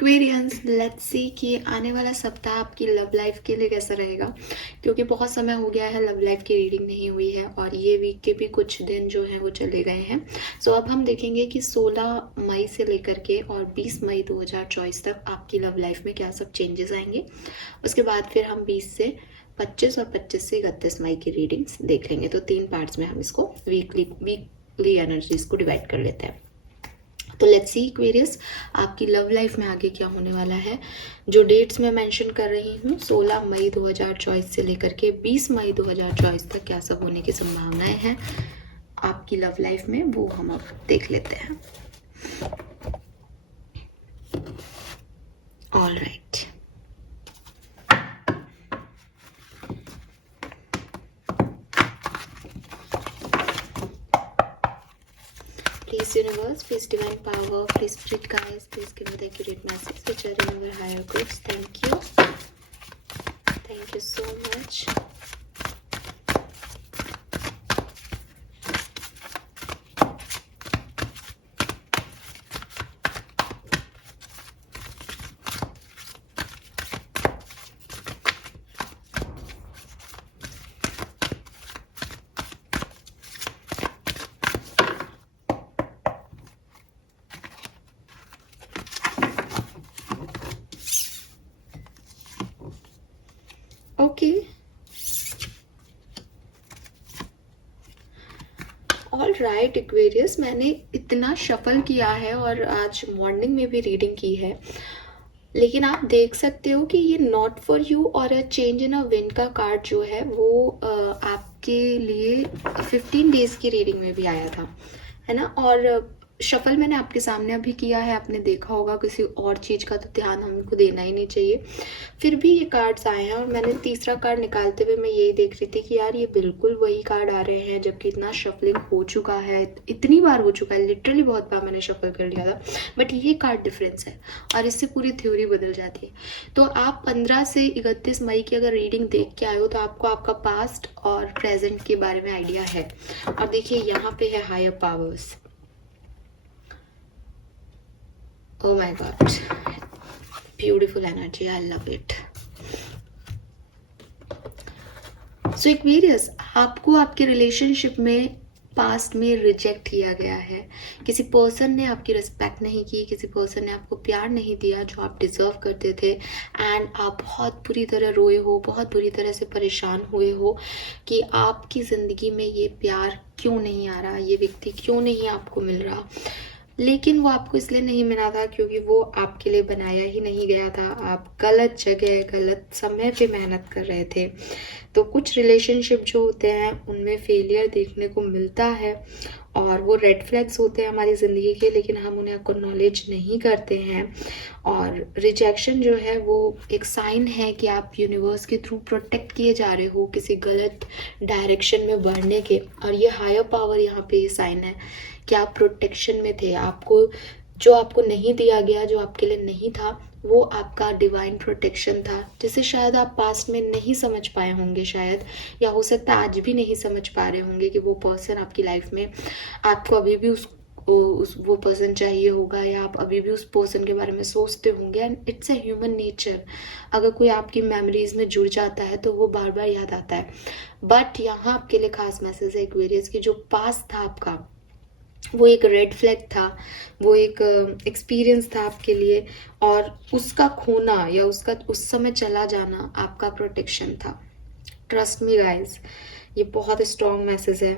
Aquarians, let's see कि आने वाला सप्ताह आपकी लव लाइफ के लिए कैसा रहेगा, क्योंकि बहुत समय हो गया है लव लाइफ की रीडिंग नहीं हुई है और ये वीक के भी कुछ दिन जो हैं वो चले गए हैं। सो अब हम देखेंगे कि 16 मई से लेकर के और 20 मई 2024 तक आपकी लव लाइफ में क्या सब चेंजेस आएंगे। उसके बाद फिर हम 20 से 25 और 25 से 31 मई की रीडिंग्स देख लेंगे। तो 3 पार्ट्स में हम इसको वीकली एनर्जीज को डिवाइड कर लेते हैं। तो लेट्स सी एक्वेरियस, आपकी लव लाइफ में आगे क्या होने वाला है। जो डेट्स मैं मेंशन कर रही हूँ 16 मई 2024 से लेकर के 20 मई 2024 तक क्या सब होने की संभावनाएं हैं आपकी लव लाइफ में, वो हम अब देख लेते हैं। All right, please universe, please divine power, please spirit guides, please give me the accurate message which are in your higher groups. Thank you so much. Okay, all right Aquarius, मैंने इतना shuffle किया है और आज morning में भी reading की है, लेकिन आप देख सकते हो कि ये नॉट फॉर यू और a change in a wind का कार्ड जो है वो आपके लिए 15 डेज की रीडिंग में भी आया था, है ना। और शफल मैंने आपके सामने अभी किया है, आपने देखा होगा। किसी और चीज़ का तो ध्यान हमको देना ही नहीं चाहिए, फिर भी ये कार्ड्स आए हैं। और मैंने तीसरा कार्ड निकालते हुए मैं यही देख रही थी कि यार ये बिल्कुल वही कार्ड आ रहे हैं, जबकि इतना शफलिंग हो चुका है, इतनी बार हो चुका है, लिटरली बहुत बार मैंने शफल कर लिया था, बट ये कार्ड डिफरेंस है और इससे पूरी थ्योरी बदल जाती है। तो आप 15 से 31 मई की अगर रीडिंग देख के आए हो तो आपको आपका पास्ट और प्रेजेंट के बारे में आइडिया है। और देखिए यहाँ पे है higher powers. Oh my God, beautiful energy, I love it. So Aquarius, आपको आपके रिलेशनशिप में पास्ट में रिजेक्ट किया गया है। किसी पर्सन ने आपकी रिस्पेक्ट नहीं की, किसी पर्सन ने आपको प्यार नहीं दिया जो आप डिजर्व करते थे, एंड आप बहुत बुरी तरह रोए हो, बहुत बुरी तरह से परेशान हुए हो कि आपकी ज़िंदगी में ये प्यार क्यों नहीं आ रहा, ये व्यक्ति क्यों नहीं आपको मिल रहा। लेकिन वो आपको इसलिए नहीं मिला था क्योंकि वो आपके लिए बनाया ही नहीं गया था। आप गलत जगह गलत समय पे मेहनत कर रहे थे। तो कुछ रिलेशनशिप जो होते हैं उनमें फेलियर देखने को मिलता है और वो रेड फ्लैग्स होते हैं हमारी ज़िंदगी के, लेकिन हम उन्हें एक्नॉलेज नहीं करते हैं। और रिजेक्शन जो है वो एक साइन है कि आप यूनिवर्स के थ्रू प्रोटेक्ट किए जा रहे हो किसी गलत डायरेक्शन में बढ़ने के। और ये हायर पावर यहाँ पे ये साइन है कि आप प्रोटेक्शन में थे। आपको जो आपको नहीं दिया गया, जो आपके लिए नहीं था, वो आपका डिवाइन प्रोटेक्शन था, जिसे शायद आप पास्ट में नहीं समझ पाए होंगे शायद, या हो सकता है आज भी नहीं समझ पा रहे होंगे कि वो पर्सन आपकी लाइफ में, आपको अभी भी वो पर्सन चाहिए होगा, या आप अभी भी उस पर्सन के बारे में सोचते होंगे। And it's a human nature, अगर कोई आपकी मेमोरीज में जुड़ जाता है तो वो बार बार याद आता है। बट यहाँ आपके लिए खास मैसेज है एक्वेरियस की, जो पास्ट था आपका वो एक रेड फ्लैग था, वो एक एक्सपीरियंस था आपके लिए, और उसका खोना या उसका उस समय चला जाना आपका प्रोटेक्शन था। ट्रस्ट मी गाइस, ये बहुत स्ट्रॉन्ग मैसेज है।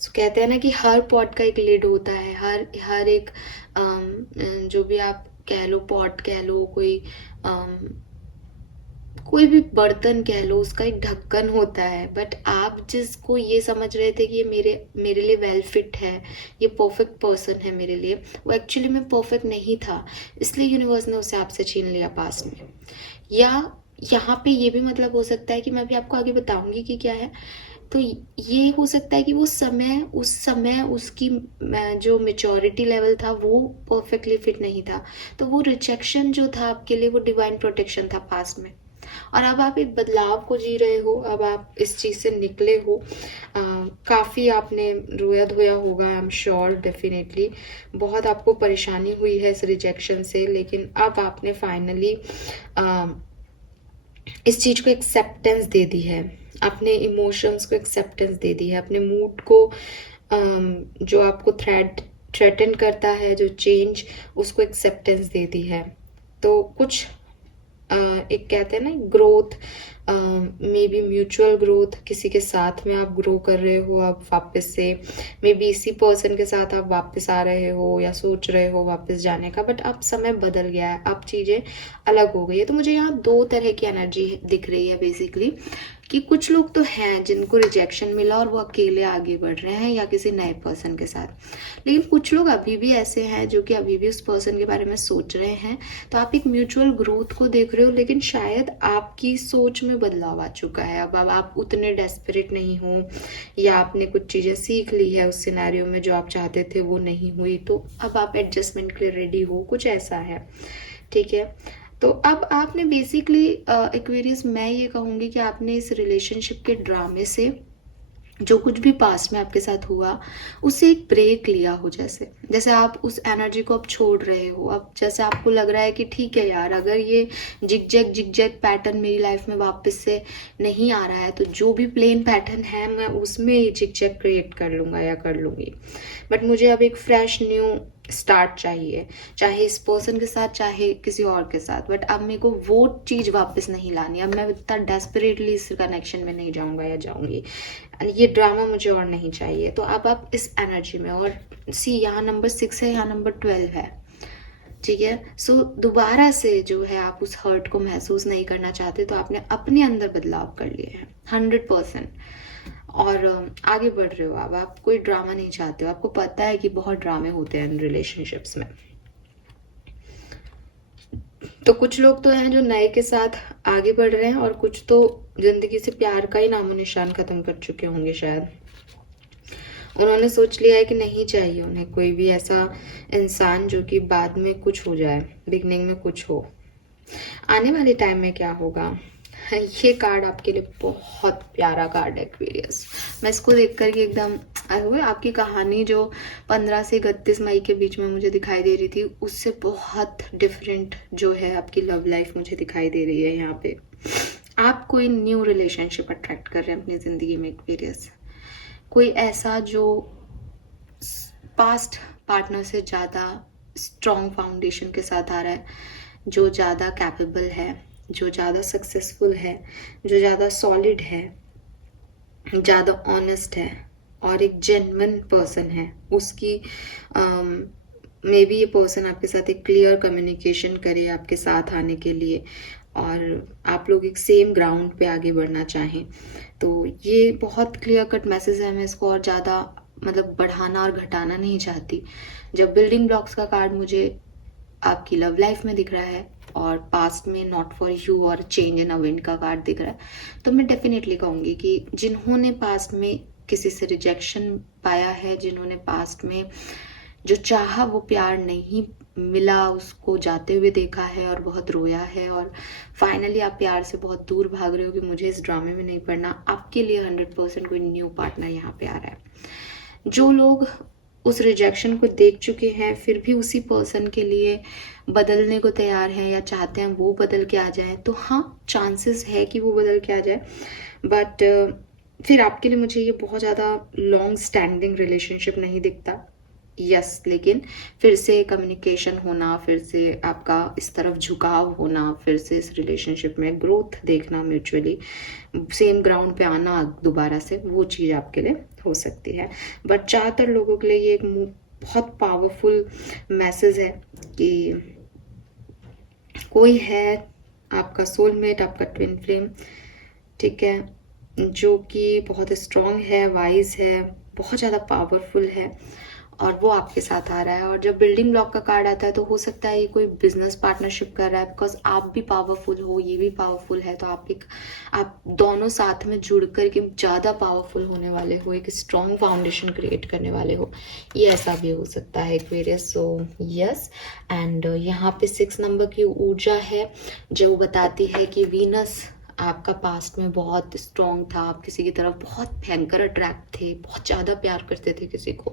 So, कहते हैं ना कि हर पॉट का एक लिड होता है, हर एक जो भी आप कह लो, पॉट कह लो, कोई भी बर्तन कह लो, उसका एक ढक्कन होता है। बट आप जिसको ये समझ रहे थे कि ये मेरे लिए वेल फिट है, ये परफेक्ट पर्सन है मेरे लिए, वो एक्चुअली में परफेक्ट नहीं था, इसलिए यूनिवर्स ने उसे आपसे छीन लिया पास्ट में। या यहाँ पे ये भी मतलब हो सकता है कि मैं भी आपको आगे बताऊंगी कि क्या है। तो ये हो सकता है कि उस समय उसकी जो मेच्योरिटी लेवल था वो परफेक्टली फिट नहीं था, तो वो रिजेक्शन जो था आपके लिए वो डिवाइन प्रोटेक्शन था पास्ट में। और अब आप एक बदलाव को जी रहे हो, अब आप इस चीज़ से निकले हो। काफ़ी आपने रोया धोया होगा, आई एम श्योर, डेफिनेटली बहुत आपको परेशानी हुई है इस रिजेक्शन से, लेकिन अब आपने फाइनली इस चीज़ को एक्सेप्टेंस दे दी है, अपने इमोशंस को एक्सेप्टेंस दे दी है, अपने मूड को जो आपको थ्रेटन करता है, जो चेंज, उसको एक्सेप्टेंस दे दी है। तो कुछ एक कहते हैं ना growth, may be mutual growth, किसी के साथ में आप ग्रो कर रहे हो अब वापस से, मे बी इसी पर्सन के साथ आप वापस आ रहे हो या सोच रहे हो वापस जाने का, बट अब समय बदल गया है, अब चीज़ें अलग हो गई है। तो मुझे यहाँ 2 तरह की एनर्जी दिख रही है बेसिकली, कि कुछ लोग तो हैं जिनको रिजेक्शन मिला और वो अकेले आगे बढ़ रहे हैं या किसी नए पर्सन के साथ, लेकिन कुछ लोग अभी भी ऐसे हैं जो कि अभी भी उस पर्सन के बारे में सोच रहे हैं। तो आप एक म्यूचुअल ग्रोथ को देख रहे हो, लेकिन शायद आपकी सोच में बदलाव आ चुका है। अब आप उतने डेस्परेट नहीं हो, या आपने कुछ चीज़ें सीख ली है उस सिनेरियो में, जो आप चाहते थे वो नहीं हुई, तो अब आप एडजस्टमेंट के लिए रेडी हो, कुछ ऐसा है, ठीक है। तो अब आपने बेसिकली एक्वेरियस, मैं ये कहूँगी कि आपने इस रिलेशनशिप के ड्रामे से, जो कुछ भी पास्ट में आपके साथ हुआ, उससे एक ब्रेक लिया हो, जैसे आप उस एनर्जी को अब छोड़ रहे हो। अब जैसे आपको लग रहा है कि ठीक है यार, अगर ये जिग-जैग पैटर्न मेरी लाइफ में वापस से नहीं आ रहा है, तो जो भी प्लेन पैटर्न है मैं उसमें ही जिग-जैग क्रिएट कर लूँगा या कर लूँगी, बट मुझे अब एक फ्रेश न्यू स्टार्ट चाहिए, चाहे इस पर्सन के साथ चाहे किसी और के साथ, बट अब मेरे को वो चीज़ वापस नहीं लानी। अब मैं इतना डेस्परेटली इस कनेक्शन में नहीं जाऊँगा या जाऊँगी, ये ड्रामा मुझे और नहीं चाहिए। तो अब आप इस एनर्जी में, और सी यहाँ नंबर 6 है, यहाँ नंबर 12 है, ठीक है। सो दोबारा से जो है आप उस हर्ट को महसूस नहीं करना चाहते, तो आपने अपने अंदर बदलाव कर लिए हैं 100%, और आगे बढ़ रहे हो। अब आप कोई ड्रामा नहीं चाहते हो, आपको पता है कि बहुत ड्रामे होते हैं इन रिलेशनशिप्स में। तो कुछ लोग तो हैं जो नए के साथ आगे बढ़ रहे हैं, और कुछ तो जिंदगी से प्यार का ही नामो निशान खत्म कर चुके होंगे। शायद उन्होंने सोच लिया है कि नहीं चाहिए उन्हें कोई भी ऐसा इंसान जो कि बाद में कुछ हो जाए, बिगनिंग में कुछ हो। आने वाले टाइम में क्या होगा, ये कार्ड आपके लिए बहुत प्यारा कार्ड है एक्वेरियस। मैं इसको देख कर के एकदम आपकी कहानी जो 15 से 31 मई के बीच में मुझे दिखाई दे रही थी, उससे बहुत डिफरेंट जो है आपकी लव लाइफ मुझे दिखाई दे रही है। यहाँ पे आप कोई न्यू रिलेशनशिप अट्रैक्ट कर रहे हैं अपनी ज़िंदगी में एक्वेरियस, कोई ऐसा जो पास्ट पार्टनर से ज़्यादा स्ट्रॉन्ग फाउंडेशन के साथ आ रहा है, जो ज़्यादा कैपेबल है, जो ज़्यादा सक्सेसफुल है, जो ज़्यादा सॉलिड है, ज़्यादा ऑनेस्ट है, और एक जेन्युइन पर्सन है। उसकी मे बी ये पर्सन आपके साथ एक क्लियर कम्युनिकेशन करे आपके साथ आने के लिए, और आप लोग एक सेम ग्राउंड पे आगे बढ़ना चाहें। तो ये बहुत क्लियर कट मैसेज है। मैं इसको और ज़्यादा मतलब बढ़ाना और घटाना नहीं चाहती। जब बिल्डिंग ब्लॉक्स का कार्ड मुझे आपकी लव लाइफ में दिख रहा है, और पास्ट में नॉट फॉर यू और चेंज इन अ विंड का कार्ड दिख रहा है, तो मैं डेफिनेटली कहूँगी कि जिन्होंने पास्ट में किसी से रिजेक्शन पाया है, जिन्होंने पास्ट में जो चाहा वो प्यार नहीं मिला, उसको जाते हुए देखा है और बहुत रोया है, और फाइनली आप प्यार से बहुत दूर भाग रहे हो कि मुझे इस ड्रामे में नहीं पड़ना, आपके लिए 100% कोई न्यू पार्टनर यहाँ पे आ रहा है। जो लोग उस रिजेक्शन को देख चुके हैं फिर भी उसी पर्सन के लिए बदलने को तैयार हैं या चाहते हैं वो बदल के आ जाए, तो हाँ, चांसेस है कि वो बदल के आ जाए, बट फिर आपके लिए मुझे ये बहुत ज़्यादा लॉन्ग स्टैंडिंग रिलेशनशिप नहीं दिखता। यस, लेकिन फिर से कम्युनिकेशन होना, फिर से आपका इस तरफ झुकाव होना, फिर से इस रिलेशनशिप में ग्रोथ देखना, म्यूचुअली सेम ग्राउंड पे आना दोबारा से, वो चीज़ आपके लिए हो सकती है। बट ज़्यादातर लोगों के लिए ये एक बहुत पावरफुल मैसेज है कि कोई है आपका सोलमेट, आपका ट्विन फ्लेम, ठीक है, जो कि बहुत स्ट्रॉन्ग है, वाइज है, बहुत ज़्यादा पावरफुल है, और वो आपके साथ आ रहा है। और जब बिल्डिंग ब्लॉक का कार्ड आता है तो हो सकता है ये कोई बिजनेस पार्टनरशिप कर रहा है, बिकॉज आप भी पावरफुल हो, ये भी पावरफुल है, तो आप दोनों साथ में जुड़ कर के ज़्यादा पावरफुल होने वाले हो, एक स्ट्रॉन्ग फाउंडेशन क्रिएट करने वाले हो, ये ऐसा भी हो सकता है एक्वेरियस। सो यस, एंड यहाँ पे 6 नंबर की ऊर्जा है जो बताती है कि वीनस आपका पास्ट में बहुत स्ट्रॉन्ग था, आप किसी की तरफ बहुत भयंकर अट्रैक्ट थे, बहुत ज़्यादा प्यार करते थे किसी को।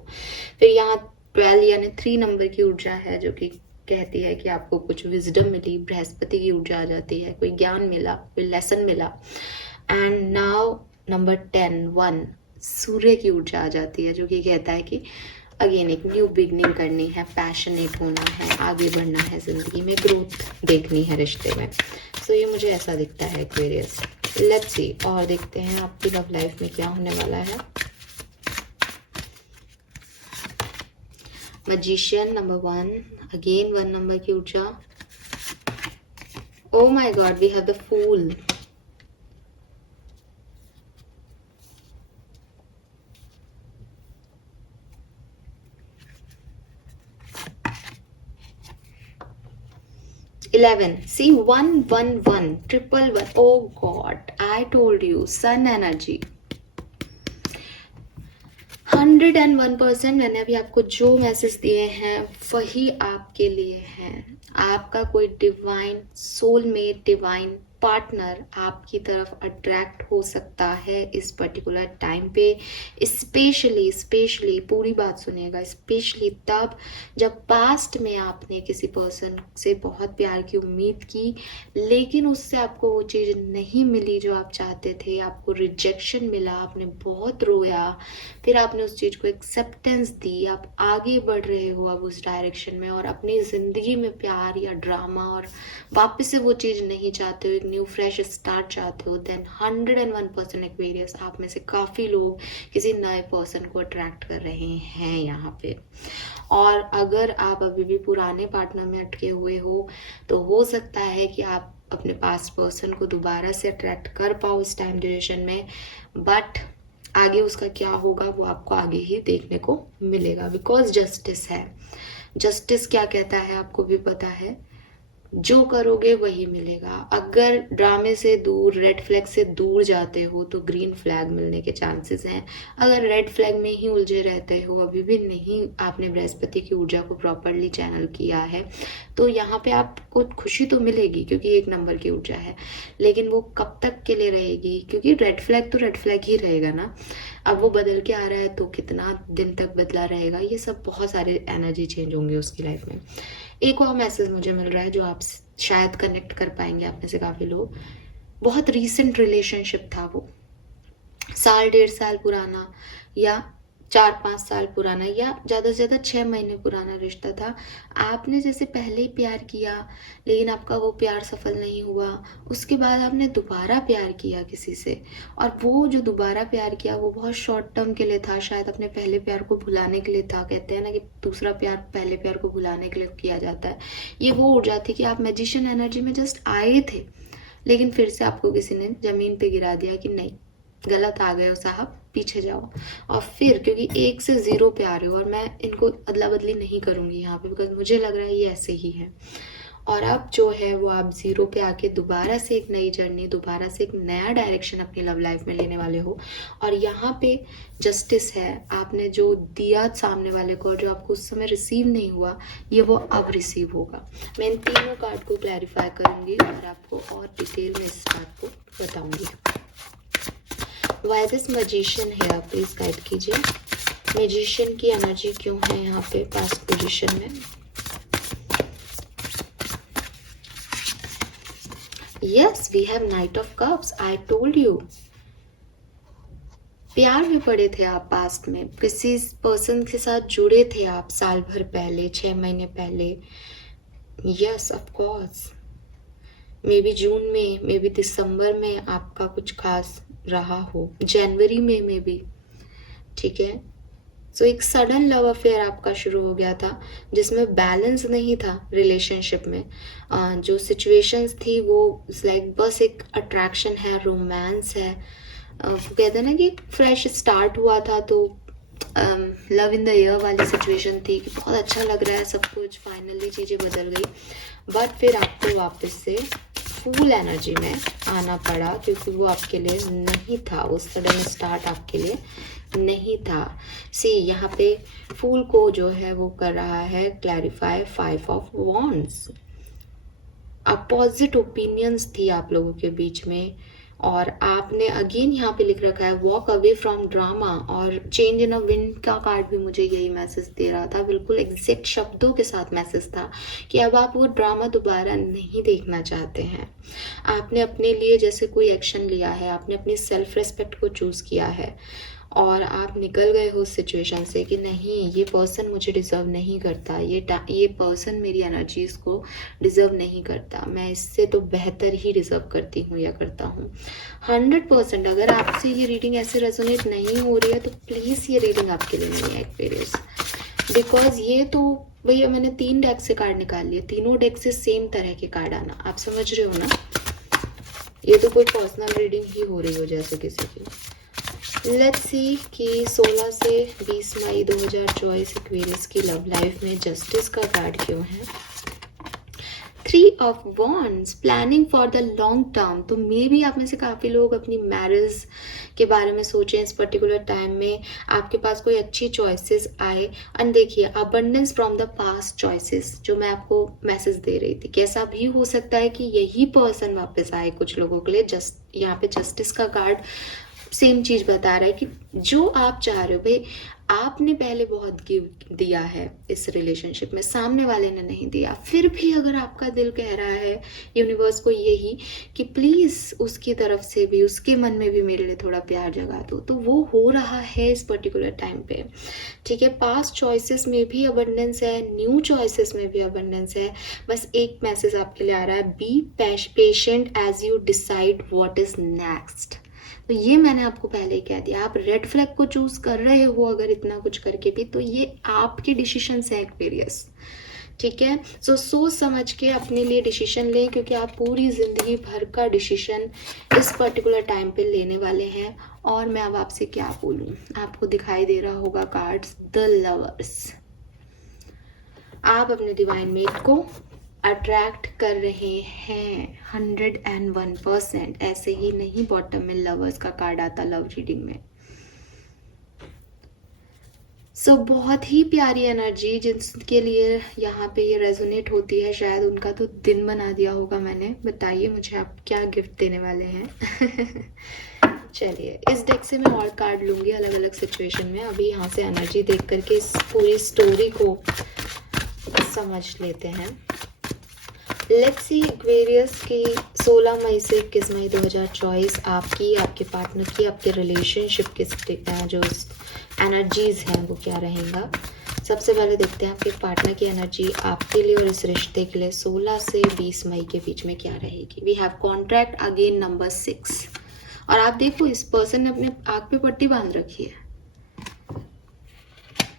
फिर यहाँ 12 यानी 3 नंबर की ऊर्जा है जो कि कहती है कि आपको कुछ विजडम मिली, बृहस्पति की ऊर्जा आ जाती है, कोई ज्ञान मिला, कोई लेसन मिला। एंड नाउ नंबर 1 सूर्य की ऊर्जा आ जाती है जो कि कहता है कि अगेन एक न्यू बिगनिंग करनी है, पैशनेट होना है, आगे बढ़ना है, जिंदगी में ग्रोथ देखनी है रिश्ते में। सो ये मुझे ऐसा दिखता है एक्वेरियस। लेट्स सी, और देखते हैं आपकी लव लाइफ में क्या होने वाला है। मैजिशियन नंबर 1, अगेन 1 नंबर की ऊर्जा। Oh my God, we have the fool. See 111 111. Oh God, I told you, sun energy 101%। मैंने अभी आपको जो मैसेज दिए हैं वही आपके लिए हैं। आपका कोई डिवाइन सोलमेट, डिवाइन पार्टनर आपकी तरफ अट्रैक्ट हो सकता है इस पर्टिकुलर टाइम पे। स्पेशली पूरी बात सुनिएगा, स्पेशली तब जब पास्ट में आपने किसी पर्सन से बहुत प्यार की उम्मीद की, लेकिन उससे आपको वो चीज़ नहीं मिली जो आप चाहते थे, आपको रिजेक्शन मिला, आपने बहुत रोया, फिर आपने उस चीज़ को एक्सेप्टेंस दी, आप आगे बढ़ रहे हो अब उस डायरेक्शन में, और अपनी ज़िंदगी में प्यार या ड्रामा और वापस से वो चीज़ नहीं चाहते हो, एक न्यू फ्रेश स्टार्ट चाहते हो, देन 101% एक्वेरियस आप में से काफ़ी लोग किसी नए पर्सन को अट्रैक्ट कर रहे हैं यहाँ पे। और अगर आप अभी भी पुराने पार्टनर में अटके हुए हो तो हो सकता है कि आप अपने पास्ट पर्सन को दोबारा से अट्रैक्ट कर पाओ इस टाइम ड्यूरेशन में, बट आगे उसका क्या होगा वो आपको आगे ही देखने को मिलेगा, बिकॉज जस्टिस है। जस्टिस क्या कहता है आपको भी पता है, जो करोगे वही मिलेगा। अगर ड्रामे से दूर, रेड फ्लैग से दूर जाते हो तो ग्रीन फ्लैग मिलने के चांसेस हैं। अगर रेड फ्लैग में ही उलझे रहते हो, अभी भी नहीं आपने बृहस्पति की ऊर्जा को प्रॉपरली चैनल किया है, तो यहाँ पे आपको खुशी तो मिलेगी क्योंकि 1 नंबर की ऊर्जा है, लेकिन वो कब तक के लिए रहेगी, क्योंकि रेड फ्लैग तो रेड फ्लैग ही रहेगा ना। अब वो बदल के आ रहा है तो कितना दिन तक बदला रहेगा, ये सब बहुत सारे एनर्जी चेंज होंगे उसकी लाइफ में। एक और मैसेज मुझे मिल रहा है जो आप शायद कनेक्ट कर पाएंगे आप में से काफ़ी लोग। बहुत रीसेंट रिलेशनशिप था वो, 1.5 साल पुराना या 4-5 साल पुराना या ज़्यादा से ज़्यादा 6 महीने पुराना रिश्ता था। आपने जैसे पहले ही प्यार किया लेकिन आपका वो प्यार सफल नहीं हुआ, उसके बाद आपने दोबारा प्यार किया किसी से, और वो जो दोबारा प्यार किया वो बहुत शॉर्ट टर्म के लिए था, शायद अपने पहले प्यार को भुलाने के लिए था। कहते हैं ना कि दूसरा प्यार पहले प्यार को भुलाने के लिए किया जाता है। ये वो ऊर्जा थी कि आप मैजिशियन एनर्जी में जस्ट आए थे, लेकिन फिर से आपको किसी ने ज़मीन पे गिरा दिया कि नहीं, गलत आ गए हो साहब, पीछे जाओ। और फिर क्योंकि 1 से 0 पे आ रहे हो, और मैं इनको अदला बदली नहीं करूँगी यहाँ पे बिकॉज मुझे लग रहा है ये ऐसे ही है, और अब जो है वो आप 0 पे आके दोबारा से एक नई जर्नी, दोबारा से एक नया डायरेक्शन अपनी लव लाइफ में लेने वाले हो। और यहाँ पे जस्टिस है, आपने जो दिया सामने वाले को, जो आपको उस समय रिसीव नहीं हुआ, ये वो अब रिसीव होगा। मैं इन तीनों कार्ड को क्लैरिफाई करूँगी और आपको और डिटेल में इस बात को बताऊँगी। वाई दिस मैजिशियन है, प्लीज गाइड कीजिए। मैजिशियन की एनर्जी क्यों है यहाँ पे पास्ट पोजीशन में। Yes, we have knight of cups, I told you. प्यार में पड़े थे आप पास्ट में, किसी पर्सन के साथ जुड़े थे आप साल भर पहले, 6 महीने पहले। Yes of course, maybe जून में, मे बी दिसंबर में आपका कुछ खास रहा हो, जनवरी में मे बी, ठीक है। सो एक सडन लव अफेयर आपका शुरू हो गया था जिसमें बैलेंस नहीं था रिलेशनशिप में। जो सिचुएशंस थी वो लाइक बस एक अट्रैक्शन है, रोमांस है, कहते हैं ना कि फ्रेश स्टार्ट हुआ था तो लव इन द एयर वाली सिचुएशन थी कि बहुत अच्छा लग रहा है सब कुछ, फाइनली चीज़ें बदल गई, बट फिर आपको वापस से फूल एनर्जी में आना पड़ा क्योंकि वो आपके लिए नहीं था, वो सडन स्टार्ट आपके लिए नहीं था। सी यहाँ पे फूल को जो है वो कर रहा है clarify 5 of wands. Opposite opinions थी आप लोगों के बीच में, और आपने अगेन यहाँ पे लिख रखा है वॉक अवे फ्रॉम ड्रामा, और चेंज इन अ विंड का कार्ड भी मुझे यही मैसेज दे रहा था, बिल्कुल एग्जैक्ट शब्दों के साथ मैसेज था कि अब आप वो ड्रामा दोबारा नहीं देखना चाहते हैं। आपने अपने लिए जैसे कोई एक्शन लिया है, आपने अपनी सेल्फ रेस्पेक्ट को चूज़ किया है और आप निकल गए हो उस सिचुएशन से कि नहीं, ये पर्सन मुझे डिज़र्व नहीं करता, ये पर्सन मेरी एनर्जीज़ को डिज़र्व नहीं करता, मैं इससे तो बेहतर ही डिज़र्व करती हूँ या करता हूँ। 100% अगर आपसे ये रीडिंग ऐसे रेजोनेट नहीं हो रही है तो प्लीज़ ये रीडिंग आपके लिए नहीं है एक्वेरियस, बिकॉज ये तो भैया मैंने 3 डेक से कार्ड निकाल लिए, तीनों डेक से सेम तरह के कार्ड आना, आप समझ रहे हो ना, ये तो कोई पर्सनल रीडिंग ही हो रही हो जैसे किसी की। लेट्स सी कि 16 से 20 मई 2024 एक्वेरियस की लव लाइफ में जस्टिस का कार्ड क्यों है। 3 of wands, planning for the long term, तो मे भी आप में से काफ़ी लोग अपनी मैरिज के बारे में सोचें इस पर्टिकुलर टाइम में, आपके पास कोई अच्छी चॉइसेस आए। एंड देखिए abundance from the past choices, जो मैं आपको मैसेज दे रही थी, कैसा भी हो सकता है कि यही पर्सन वापस आए कुछ लोगों के लिए। जस्ट यहाँ पे जस्टिस का कार्ड सेम चीज़ बता रहा है कि जो आप चाह रहे हो, भाई आपने पहले बहुत गिव दिया है इस रिलेशनशिप में, सामने वाले ने नहीं दिया, फिर भी अगर आपका दिल कह रहा है यूनिवर्स को यही कि प्लीज़ उसकी तरफ से भी, उसके मन में भी मेरे लिए थोड़ा प्यार जगा दो, तो वो हो रहा है इस पर्टिकुलर टाइम पे। ठीक है, पास्ट चॉइसेस में भी अबंडेंस है, न्यू चॉइसेस में भी अबंडेंस है। बस एक मैसेज आपके लिए आ रहा है, be patient as you decide what is next. तो ये मैंने आपको पहले ही कह दिया, आप रेड फ्लैग को चूज कर रहे हो अगर इतना कुछ करके भी, तो ये आपके डिसीजंस हैं एक्वेरियस। ठीक है, सो सोच समझ के अपने लिए डिसीजन लें, क्योंकि आप पूरी जिंदगी भर का डिसीजन इस पर्टिकुलर टाइम पे लेने वाले हैं। और मैं अब आपसे क्या बोलूं, आपको दिखाई दे रहा होगा कार्ड्स द लवर्स। आप अपने डिवाइन मेट को अट्रैक्ट कर रहे हैं 101%, ऐसे ही नहीं बॉटम में लवर्स का कार्ड आता लव रीडिंग में। सो बहुत ही प्यारी एनर्जी, जिनके लिए यहाँ पे ये रेजोनेट होती है, शायद उनका तो दिन बना दिया होगा मैंने। बताइए मुझे आप क्या गिफ्ट देने वाले हैं। चलिए इस डेक से मैं और कार्ड लूंगी अलग अलग सिचुएशन में। अभी यहाँ से एनर्जी देख करके इस पूरी स्टोरी को समझ लेते हैं। लेट्स सी एक्वेरियस की 16 मई से 21 मई 2024 आपकी, आपके पार्टनर की, आपके रिलेशनशिप के जो एनर्जीज हैं वो क्या रहेगा। सबसे पहले देखते हैं आपके पार्टनर की एनर्जी आपके लिए और इस रिश्ते के लिए 16 से 20 मई के बीच में क्या रहेगी। We have contract again number 6, और आप देखो इस पर्सन ने अपने आंख पे पट्टी बांध रखी है।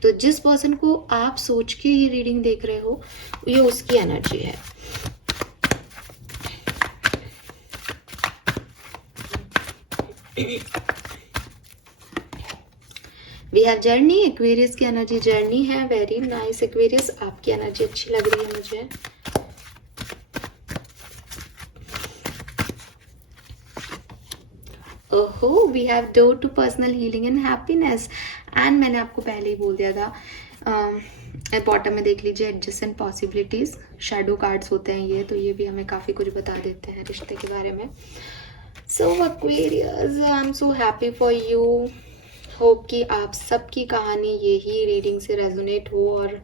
तो जिस पर्सन को आप सोच के ये रीडिंग देख रहे हो, ये उसकी एनर्जी है। वी हैव जर्नी, एक्वेरियस की एनर्जी जर्नी है। वेरी नाइस एक्वेरियस, आपकी एनर्जी अच्छी लग रही है मुझे। ओहो, we have door to personal healing and happiness. And मैंने आपको पहले ही बोल दिया था, बॉटम में देख लीजिए एडजस्टेंट पॉसिबिलिटीज, शैडो कार्ड्स होते हैं ये, तो ये भी हमें काफ़ी कुछ बता देते हैं रिश्ते के बारे में। So Aquarius, I am so happy for you. Hope कि आप सबकी कहानी यही रीडिंग से रेजोनेट हो और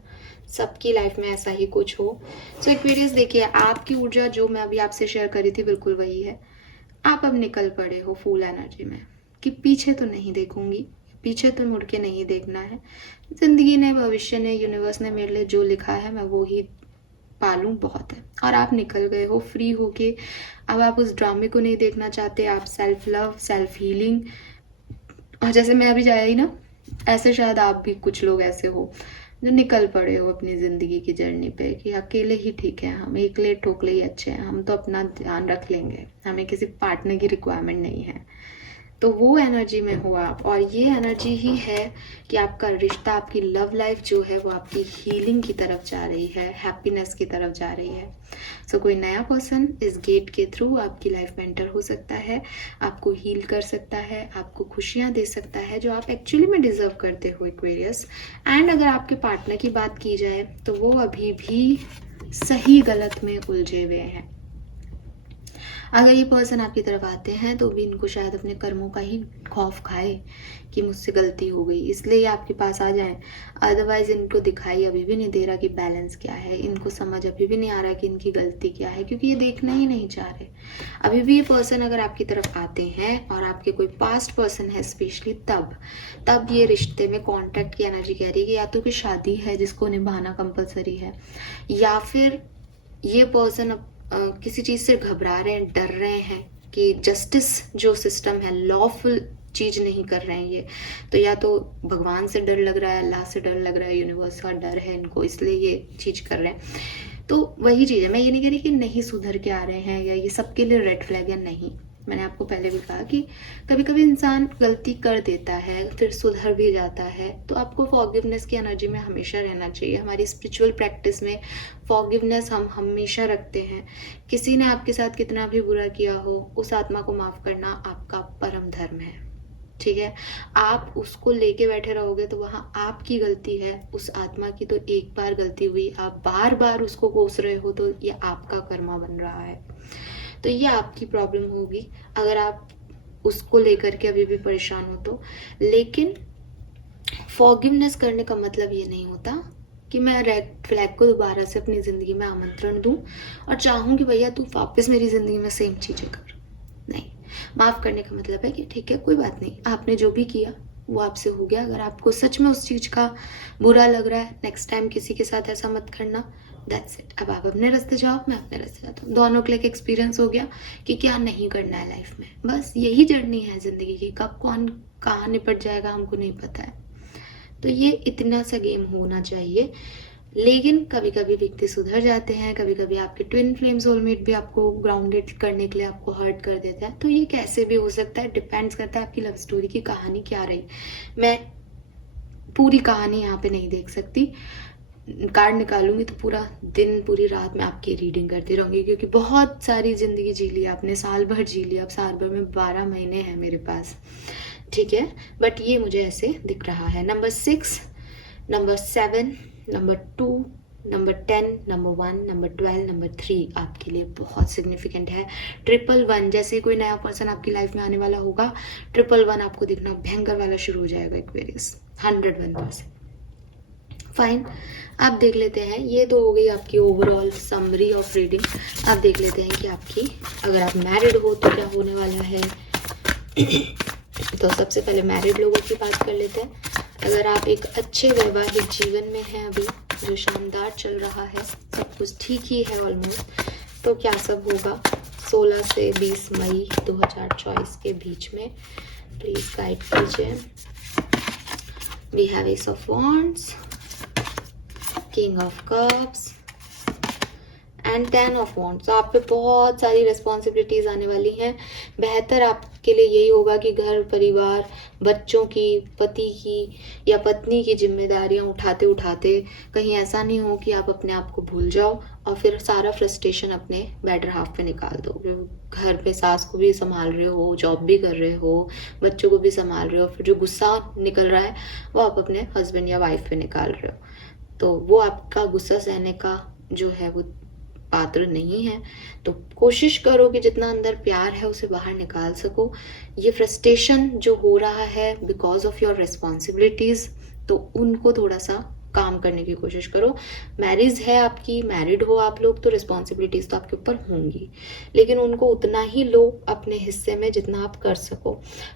सबकी लाइफ में ऐसा ही कुछ हो। सो एक्वेरियस देखिए, आपकी ऊर्जा जो मैं अभी आपसे शेयर करी थी बिल्कुल वही है। आप अब निकल पड़े हो फुल एनर्जी में कि पीछे तो नहीं देखूंगी, पीछे तो मुड़ के नहीं देखना है। जिंदगी ने, भविष्य ने, यूनिवर्स ने मेरे लिए जो लिखा है मैं वो ही पालूं, बहुत है। और आप निकल गए हो फ्री होके। अब आप उस ड्रामे को नहीं देखना चाहते। आप सेल्फ लव, सेल्फ हीलिंग, और जैसे मैं अभी जाया ही ना, ऐसे शायद आप भी कुछ लोग ऐसे हो जो निकल पड़े हो अपनी ज़िंदगी की जर्नी पे कि अकेले ही ठीक है, हम एकले ठोकले ही अच्छे हैं, हम तो अपना ध्यान रख लेंगे, हमें किसी पार्टनर की रिक्वायरमेंट नहीं है। तो वो एनर्जी में हो आप, और ये एनर्जी ही है कि आपका रिश्ता, आपकी लव लाइफ जो है वो आपकी हीलिंग की तरफ जा रही है, हैप्पीनेस की तरफ जा रही है। सो कोई नया पर्सन इस गेट के थ्रू आपकी लाइफ में एंटर हो सकता है, आपको हील कर सकता है, आपको खुशियाँ दे सकता है जो आप एक्चुअली में डिजर्व करते हो एक्वेरियस। एंड अगर आपके पार्टनर की बात की जाए तो वो अभी भी सही गलत में उलझे हुए हैं। अगर ये पर्सन आपकी तरफ आते हैं तो भी इनको शायद अपने कर्मों का ही खौफ खाए कि मुझसे गलती हो गई, इसलिए ये आपके पास आ जाएं। अदरवाइज इनको दिखाई अभी भी नहीं दे रहा कि बैलेंस क्या है, इनको समझ अभी भी नहीं आ रहा कि इनकी गलती क्या है, क्योंकि ये देखना ही नहीं चाह रहे। अभी भी ये पर्सन अगर आपकी तरफ आते हैं और आपके कोई पास्ट पर्सन है स्पेशली, तब ये रिश्ते में कॉन्टैक्ट की एनर्जी कह रही है कि या तो कोई शादी है जिसको निभाना कंपलसरी है, या फिर ये पर्सन किसी चीज़ से घबरा रहे हैं, डर रहे हैं कि जस्टिस जो सिस्टम है, लॉफुल चीज़ नहीं कर रहे हैं ये, तो या तो भगवान से डर लग रहा है, अल्लाह से डर लग रहा है, यूनिवर्स का डर है इनको, इसलिए ये चीज़ कर रहे हैं। तो वही चीज़ है, मैं ये नहीं कह रही कि नहीं सुधर के आ रहे हैं या ये सबके लिए रेड फ्लैग है, नहीं। मैंने आपको पहले भी कहा कि कभी कभी इंसान गलती कर देता है फिर सुधर भी जाता है, तो आपको फॉरगिवनेस की एनर्जी में हमेशा रहना चाहिए। हमारी स्पिरिचुअल प्रैक्टिस में फॉरगिवनेस हम हमेशा रखते हैं। किसी ने आपके साथ कितना भी बुरा किया हो, उस आत्मा को माफ़ करना आपका परम धर्म है, ठीक है। आप उसको लेके बैठे रहोगे तो वहाँ आपकी गलती है, उस आत्मा की तो एक बार गलती हुई, आप बार बार उसको कोस रहे हो तो ये आपका कर्मा बन रहा है, तो ये आपकी प्रॉब्लम होगी अगर आप उसको लेकर के अभी भी परेशान हो तो। लेकिन फॉरगिवनेस करने का मतलब ये नहीं होता कि मैं रेड फ्लैग को दोबारा से अपनी ज़िंदगी में आमंत्रण दूं और चाहूँ कि भैया तू वापस मेरी ज़िंदगी में सेम चीज़ें कर। नहीं, माफ़ करने का मतलब है कि ठीक है कोई बात नहीं, आपने जो भी किया वो आपसे हो गया। अगर आपको सच में उस चीज़ का बुरा लग रहा है, नेक्स्ट टाइम किसी के साथ ऐसा मत करना, दैट्स इट। अब आप अपने रास्ते जाओ, मैं अपने रास्ते जाता हूँ, दोनों के लिए एक्सपीरियंस हो गया कि क्या नहीं करना है लाइफ में। बस यही जर्नी है ज़िंदगी की, कब कौन कहाँ निपट जाएगा हमको नहीं पता है। तो ये इतना सा गेम होना चाहिए। लेकिन कभी कभी व्यक्ति सुधर जाते हैं, कभी कभी आपके ट्विन फ्लेम सोलमेट भी आपको ग्राउंडेड करने के लिए आपको हर्ट कर देता है, तो ये कैसे भी हो सकता है, डिपेंड्स करता है आपकी लव स्टोरी की कहानी क्या रही। मैं पूरी कहानी यहाँ पे नहीं देख सकती, कार्ड निकालूंगी तो पूरा दिन पूरी रात में आपकी रीडिंग करती रहूंगी, क्योंकि बहुत सारी ज़िंदगी जी ली आपने, साल भर जी लिया, अब साल भर में 12 महीने हैं मेरे पास, ठीक है। बट ये मुझे ऐसे दिख रहा है। Number 6, number 7, number 2, number 10, number 1, number 12, number 3 आपके लिए बहुत सिग्निफिकेंट है। 111, जैसे कोई नया पर्सन आपकी लाइफ में आने वाला होगा, 111 आपको दिखना भयंकर वाला शुरू हो जाएगा एक्वेरियस, 101%। फाइन, आप देख लेते हैं, ये तो हो गई आपकी ओवरऑल समरी ऑफ रीडिंग। आप देख लेते हैं कि आपकी, अगर आप मैरिड हो तो क्या होने वाला है। तो सबसे पहले मैरिड लोगों की बात कर लेते हैं। अगर आप एक अच्छे वैवाहिक जीवन में हैं अभी, जो शानदार चल रहा है, सब कुछ ठीक ही है ऑलमोस्ट, तो क्या सब होगा 16 से 20 मई 2024 के बीच में, प्लीज गाइड कीजिए। We have ace of wands, king of cups and 10 of wands. तो आप पे बहुत सारी रिस्पॉन्सिबिलिटीज आने वाली हैं। बेहतर आपके लिए यही होगा कि घर परिवार, बच्चों की, पति की या पत्नी की जिम्मेदारियां उठाते उठाते कहीं ऐसा नहीं हो कि आप अपने आप को भूल जाओ और फिर सारा फ्रस्ट्रेशन अपने बेटर हाफ पे निकाल दो। घर पे सास को भी संभाल रहे हो, जॉब भी कर रहे हो, बच्चों को भी संभाल रहे हो, फिर जो गुस्सा निकल रहा है वो आप अपने हस्बैंड या वाइफ पे निकाल रहे हो, तो वो आपका गुस्सा सहने का जो है वो पात्र नहीं है। तो कोशिश करो कि जितना अंदर प्यार है उसे बाहर निकाल सको। ये फ्रस्ट्रेशन जो हो रहा है बिकॉज ऑफ योर रिस्पॉन्सिबिलिटीज, तो उनको थोड़ा सा काम करने की कोशिश करो। मैरिज है आपकी, मैरिड हो आप लोग, तो रिस्पॉन्सिबिलिटीज तो आपके ऊपर होंगी, लेकिन उनको उतना ही लो अपने हिस्से में जितना आप कर सको।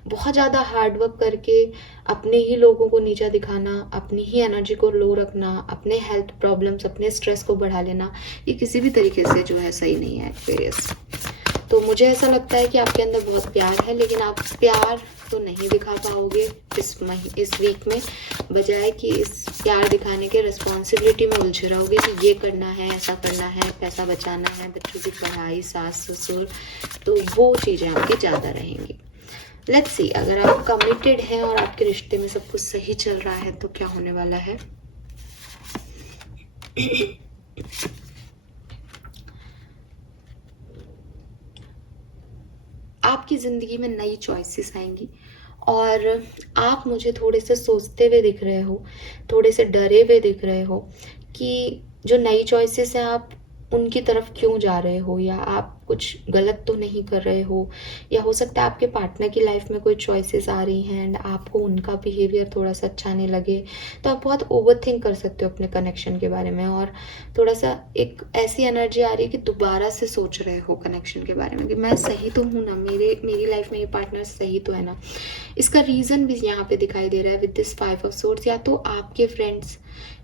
बहुत ज़्यादा हार्डवर्क करके अपने ही लोगों को नीचा दिखाना, अपनी ही एनर्जी को लो रखना, अपने हेल्थ प्रॉब्लम्स, अपने स्ट्रेस को बढ़ा लेना, ये किसी भी तरीके से जो है सही नहीं है एक्वेरियस। तो मुझे ऐसा लगता है कि आपके अंदर बहुत प्यार है, लेकिन आप प्यार तो नहीं दिखा पाओगे इस वीक में, बजाय कि इस प्यार दिखाने के रिस्पॉन्सिबिलिटी में उलझे रहोगे कि ये करना है, ऐसा करना है, पैसा बचाना है, बच्चों की पढ़ाई, सास ससुर, तो वो चीज़ें आपकी ज़्यादा रहेंगी। लेट्स सी, अगर आप कमिटेड हैं और आपके रिश्ते में सब कुछ सही चल रहा है तो क्या होने वाला है। आपकी जिंदगी में नई चॉइसेस आएंगी और आप मुझे थोड़े से सोचते हुए दिख रहे हो, थोड़े से डरे हुए दिख रहे हो कि जो नई चॉइसेस हैं आप उनकी तरफ क्यों जा रहे हो, या आप कुछ गलत तो नहीं कर रहे हो, या हो सकता है आपके पार्टनर की लाइफ में कोई चॉइसेस आ रही हैं एंड आपको उनका बिहेवियर थोड़ा सा अच्छा नहीं लगे, तो आप बहुत ओवर थिंक कर सकते हो अपने कनेक्शन के बारे में और थोड़ा सा एक ऐसी एनर्जी आ रही है कि दोबारा से सोच रहे हो कनेक्शन के बारे में कि मैं सही तो हूँ ना, मेरी लाइफ में ये पार्टनर सही तो है ना। इसका रीज़न भी यहाँ पे दिखाई दे रहा है विद दिस 5 ऑफ सोर्ड्स। या तो आपके फ्रेंड्स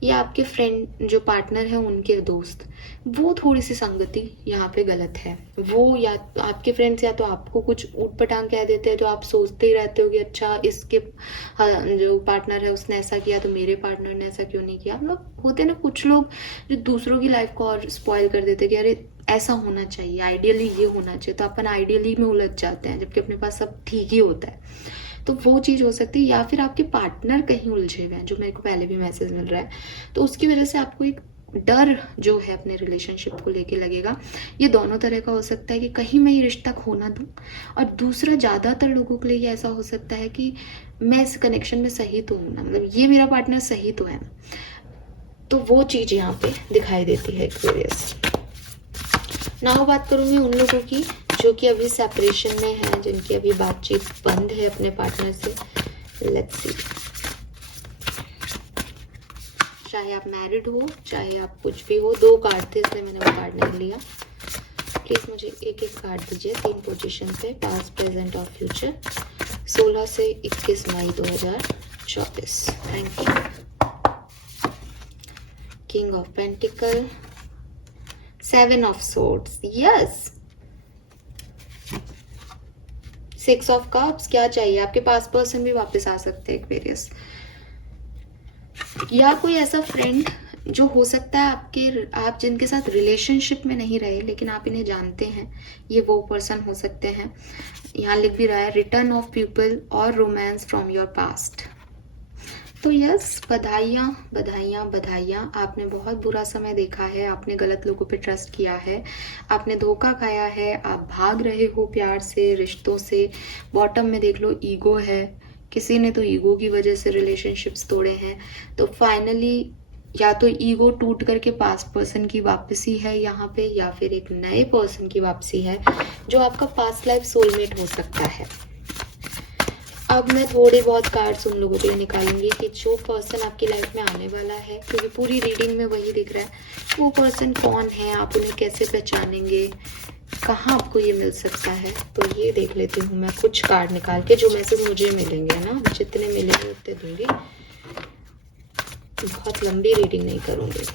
या आपके फ्रेंड जो पार्टनर है उनके दोस्त, वो थोड़ी सी संगति यहाँ पे गलत है। वो या आपके फ्रेंड्स या तो आपको कुछ ऊट पटांग कह देते हैं, तो आप सोचते ही रहते हो कि अच्छा इसके जो पार्टनर है उसने ऐसा किया तो मेरे पार्टनर ने ऐसा क्यों नहीं किया। मतलब होते हैं ना कुछ लोग जो दूसरों की लाइफ को और स्पॉइल कर देते हैं कि अरे ऐसा होना चाहिए, आइडियली ये होना चाहिए, तो अपन आइडियली में उलझ जाते हैं जबकि अपने पास सब ठीक ही होता है। तो वो चीज़ हो सकती है, या फिर आपके पार्टनर कहीं उलझे हुए हैं, जो मेरे को पहले भी मैसेज मिल रहा है, तो उसकी वजह से आपको एक डर जो है अपने रिलेशनशिप को लेके लगेगा। ये दोनों तरह का हो सकता है कि कहीं मैं ये रिश्ता खो ना दूँ, और दूसरा ज़्यादातर लोगों के लिए ये ऐसा हो सकता है कि मैं इस कनेक्शन में सही तो हूँ ना, मतलब ये मेरा पार्टनर सही तो है ना। तो वो चीज़ यहाँ पे दिखाई देती है एक्वेरियस। नाउ बात करूँगी उन लोगों की जो कि अभी सेपरेशन में है, जिनकी अभी बातचीत बंद है अपने पार्टनर से। लेट्स सी, चाहे आप मैरिड हो चाहे आप कुछ भी हो, 2 कार्ड थे इसलिए मैंने वो कार्ड नहीं लिया। प्लीज मुझे एक एक कार्ड दीजिए 3 पोजीशन पे, पास्ट प्रेजेंट और फ्यूचर, 16 से 21 मई 2024। Thank you. King of pentacle, 7 of swords, yes, 6 of cups. क्या चाहिए आपके पास? पर्सन भी वापस आ सकते हैं एक्वेरियस, या कोई ऐसा फ्रेंड जो हो सकता है आप जिनके साथ रिलेशनशिप में नहीं रहे लेकिन आप इन्हें जानते हैं, ये वो पर्सन हो सकते हैं। यहाँ लिख भी रहा है रिटर्न ऑफ पीपल और रोमांस फ्रॉम योर पास्ट। तो यस, बधाइयाँ बधाइयाँ बधाइयाँ। आपने बहुत बुरा समय देखा है, आपने गलत लोगों पे ट्रस्ट किया है, आपने धोखा खाया है, आप भाग रहे हो प्यार से, रिश्तों से। बॉटम में देख लो ईगो है, किसी ने तो ईगो की वजह से रिलेशनशिप्स तोड़े हैं। तो फाइनली या तो ईगो टूट करके पास्ट पर्सन की वापसी है यहाँ पे, या फिर एक नए पर्सन की वापसी है जो आपका पास्ट लाइफ सोलमेट हो सकता है। अब मैं थोड़े बहुत कार्ड्स उन लोगों के लिए निकालूंगी कि जो पर्सन आपकी लाइफ में आने वाला है, क्योंकि पूरी रीडिंग में वही दिख रहा है। वो पर्सन कौन है, आप उन्हें कैसे पहचानेंगे, कहाँ आपको ये मिल सकता है। तो ये देख लेती हूँ मैं कुछ कार्ड निकाल के, जो मैसेज मुझे मिलेंगे ना, जितने मिलेंगे उतने दूंगी, बहुत लंबी रीडिंग नहीं करूँगी।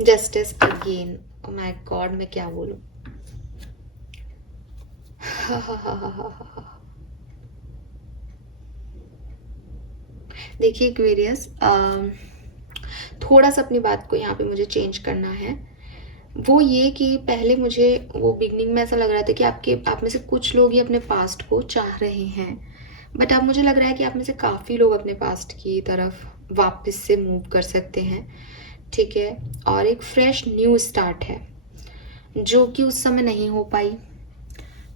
Justice again, O my God, मैं क्या बोलूं। देखिए एक्वेरियस, थोड़ा सा अपनी बात को यहाँ पे मुझे चेंज करना है। वो ये कि पहले मुझे वो बिगनिंग में ऐसा लग रहा था कि आप में से कुछ लोग ही अपने पास्ट को चाह रहे हैं, बट अब मुझे लग रहा है कि आप में से काफ़ी लोग अपने पास्ट की तरफ वापस से मूव कर सकते हैं, ठीक है। और एक फ्रेश न्यू स्टार्ट है जो कि उस समय नहीं हो पाई,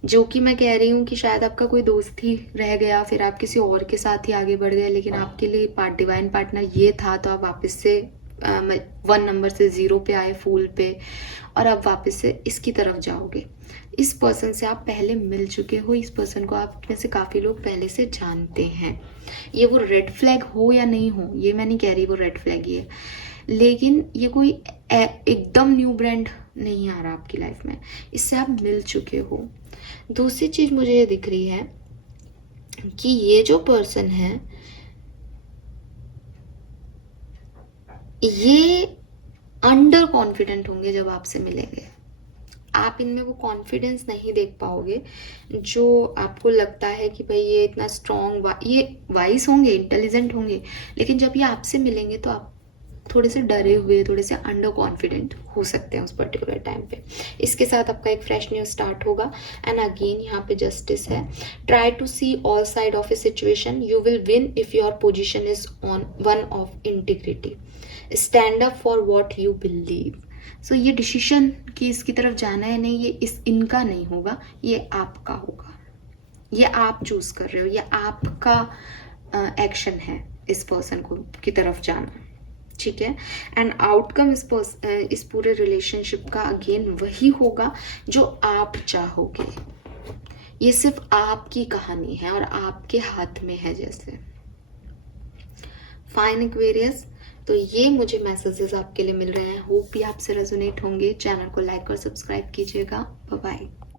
जो कि मैं कह रही हूँ कि शायद आपका कोई दोस्त ही रह गया, फिर आप किसी और के साथ ही आगे बढ़ गए, लेकिन आपके लिए डिवाइन पार्टनर ये था, तो आप वापस से 1 नंबर से 0 पे आए, फूल पे, और अब वापस से इसकी तरफ जाओगे। इस पर्सन से आप पहले मिल चुके हो, इस पर्सन को आप में से काफ़ी लोग पहले से जानते हैं। ये वो रेड फ्लैग हो या नहीं हो, ये मैं नहीं कह रही वो रेड फ्लैग ही है, लेकिन ये कोई एकदम न्यू ब्रांड नहीं आ रहा आपकी लाइफ में, इससे आप मिल चुके हो। दूसरी चीज़ मुझे ये दिख रही है कि ये जो पर्सन है ये अंडर कॉन्फिडेंट होंगे जब आपसे मिलेंगे, आप इनमें वो कॉन्फिडेंस नहीं देख पाओगे जो आपको लगता है कि भाई ये इतना स्ट्रॉन्ग, ये वाइस होंगे, इंटेलिजेंट होंगे, लेकिन जब ये आपसे मिलेंगे तो आप थोड़े से डरे हुए, थोड़े से अंडर कॉन्फिडेंट हो सकते हैं उस पर्टिकुलर टाइम पे। इसके साथ आपका एक फ्रेश न्यूज स्टार्ट होगा। एंड अगेन यहाँ पे जस्टिस है। Try to see all side of a situation, you will win if your position is on one of integrity. Stand up for what you believe. So ये decision कि इसकी तरफ जाना है नहीं, ये इनका नहीं होगा, ये आपका होगा। ये आप चूज कर रहे हो, ये आपका एक्शन है इस पर्सन को की तरफ जाना, ठीक है। एंड आउटकम इस पूरे रिलेशनशिप का अगेन वही होगा जो आप चाहोगे। ये सिर्फ आपकी कहानी है और आपके हाथ में है जैसे। फाइन एक्वेरियस, तो ये मुझे मैसेजेस आपके लिए मिल रहे हैं। होप ये आपसे रेजोनेट होंगे। चैनल को लाइक और सब्सक्राइब कीजिएगा। Bye bye.